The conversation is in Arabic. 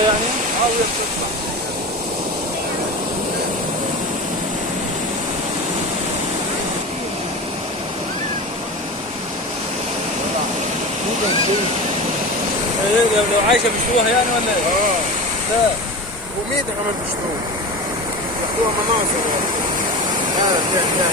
يعني عاوية تطلع. لو عايشه بيشوها يعني ولا ايه؟ لا وميدة كمان بيشتروها، ياخدوها مناظر. لا